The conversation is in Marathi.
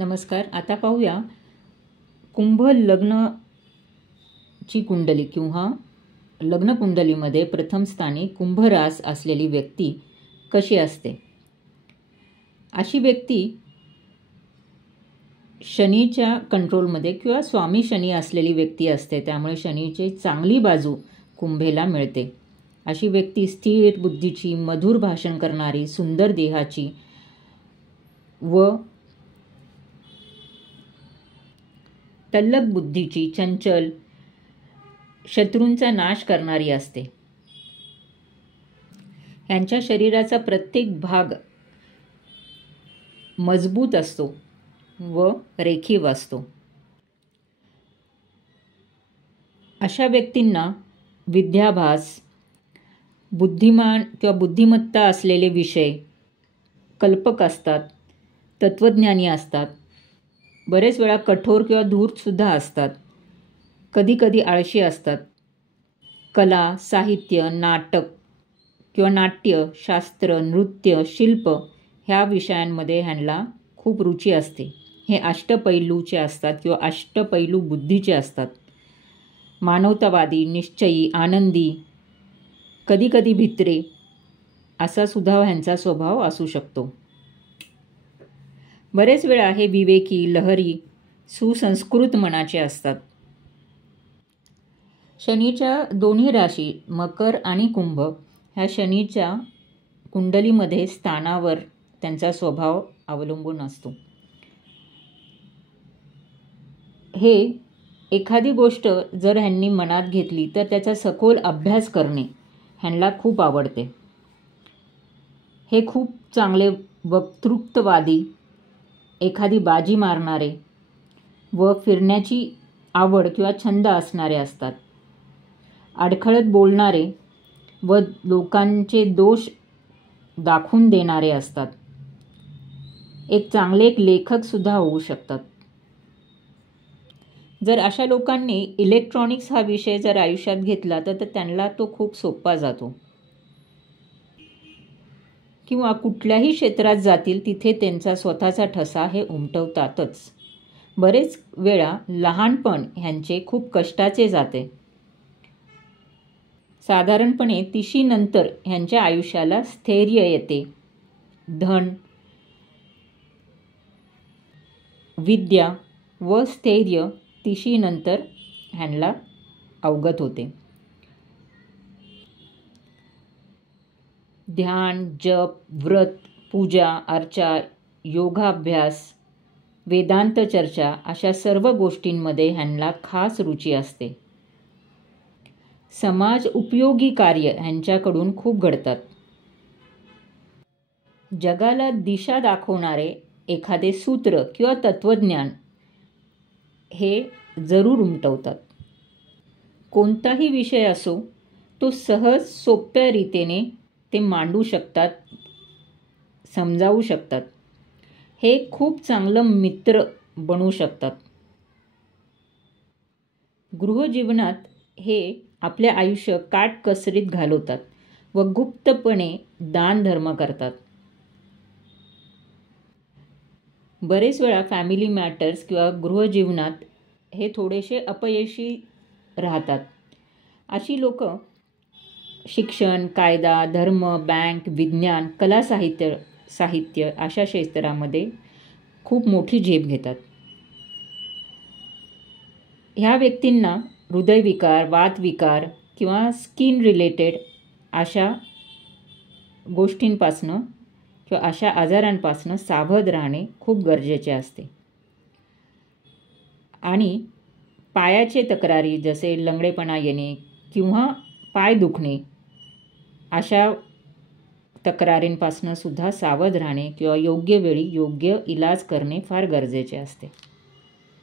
नमस्कार. आता पाहूया कुंभ लग्नची कुंडली किंवा लग्न कुंडलीमध्ये प्रथम स्थानी कुंभ रास असलेली व्यक्ती कशी असते. अशी व्यक्ती शनीच्या कंट्रोलमध्ये किंवा स्वामी शनी असलेली व्यक्ती असते. त्यामुळे शनीची चांगली बाजू कुंभेला मिळते. अशी व्यक्ती स्थिर बुद्धीची, मधुर भाषण करणारी, सुंदर देहाची व तल्लख बुद्धीची, चंचल, शत्रूंचा नाश करणारी असते. यांच्या शरीराचा प्रत्येक भाग मजबूत असतो व रेखीव असतो. अशा व्यक्तींना विद्याभ्यास, बुद्धिमान किंवा बुद्धिमत्ता असलेले विषय कल्पक असतात, तत्वज्ञानी असतात. बरेच वेळा कठोर किंवा धूर्तसुद्धा असतात. कधीकधी आळशी असतात. कला, साहित्य, नाटक किंवा नाट्य, शास्त्र, नृत्य, शिल्प ह्या विषयांमध्ये ह्यांना खूप रुची असते. हे अष्टपैलूचे असतात किंवा अष्टपैलू बुद्धीचे असतात. मानवतावादी, निश्चयी, आनंदी, कधीकधी भित्रे असा सुद्धा ह्यांचा स्वभाव असू शकतो. बरेच वेळा हे विवेकी, लहरी, सुसंस्कृत मनाचे असतात. शनीच्या दोन्ही राशी मकर आणि कुंभ ह्या शनीच्या कुंडलीमध्ये स्थानावर त्यांचा स्वभाव अवलंबून असतो. हे एखादी गोष्ट जर ह्यांनी मनात घेतली तर त्याचा सखोल अभ्यास करणे ह्यांना खूप आवडते. हे खूप चांगले वक्तृत्ववादी, एखादी बाजी मारणारे व फिरण्याची आवड किंवा छंद असणारे असतात. अडखळत बोलणारे व लोकांचे दोष दाखवून देणारे असतात. एक लेखकसुद्धा होऊ शकतात. जर अशा लोकांनी इलेक्ट्रॉनिक्स हा विषय जर आयुष्यात घेतला तर त्यांना तो खूप सोपा जातो. किंवा कुठल्याही क्षेत्रात जातील तिथे त्यांचा स्वतःचा ठसा हे उमटवतातच. बरेच वेळा लहानपण ह्यांचे खूप कष्टाचे जाते. साधारणपणे 30 नंतर ह्यांच्या आयुष्याला स्थैर्य येते. धन, विद्या व स्थैर्य 30 नंतर ह्यांना अवगत होते. ध्यान, जप, व्रत, पूजा, अर्चा, योगाभ्यास, वेदांत चर्चा अशा सर्व गोष्टींमध्ये ह्यांना खास रुची असते. समाज उपयोगी कार्य ह्यांच्याकडून खूप घडतात. जगाला दिशा दाखवणारे एखादे सूत्र किंवा तत्वज्ञान हे जरूर उमटवतात. कोणताही विषय असो तो सहज सोप्या रीतीने ते मांडू शकतात, समजावू शकतात. हे खूप चांगलं मित्र बनू शकतात. गृहजीवनात हे आपले आयुष्य काटकसरीत घालवतात व गुप्तपणे दान धर्म करतात. बरेच वेळा फॅमिली मॅटर्स किंवा गृहजीवनात हे थोडेसे अपयशी राहतात. अशी लोक शिक्षण, कायदा, धर्म, बँक, विज्ञान, कला, साहित्य अशा क्षेत्रामध्ये खूप मोठी झेप घेतात. ह्या व्यक्तींना हृदयविकार, वातविकार किंवा स्किन रिलेटेड अशा गोष्टींपासनं किंवा अशा आजारांपासनं सावध राहणे खूप गरजेचे असते. आणि पायाचे तक्रारी जसे लंगडेपणा येणे किंवा पाय दुखणे अशा तक्रारींपासनं सुद्धा सावध राहणे किंवा योग्य वेळी योग्य इलाज करणे फार गरजेचे असते.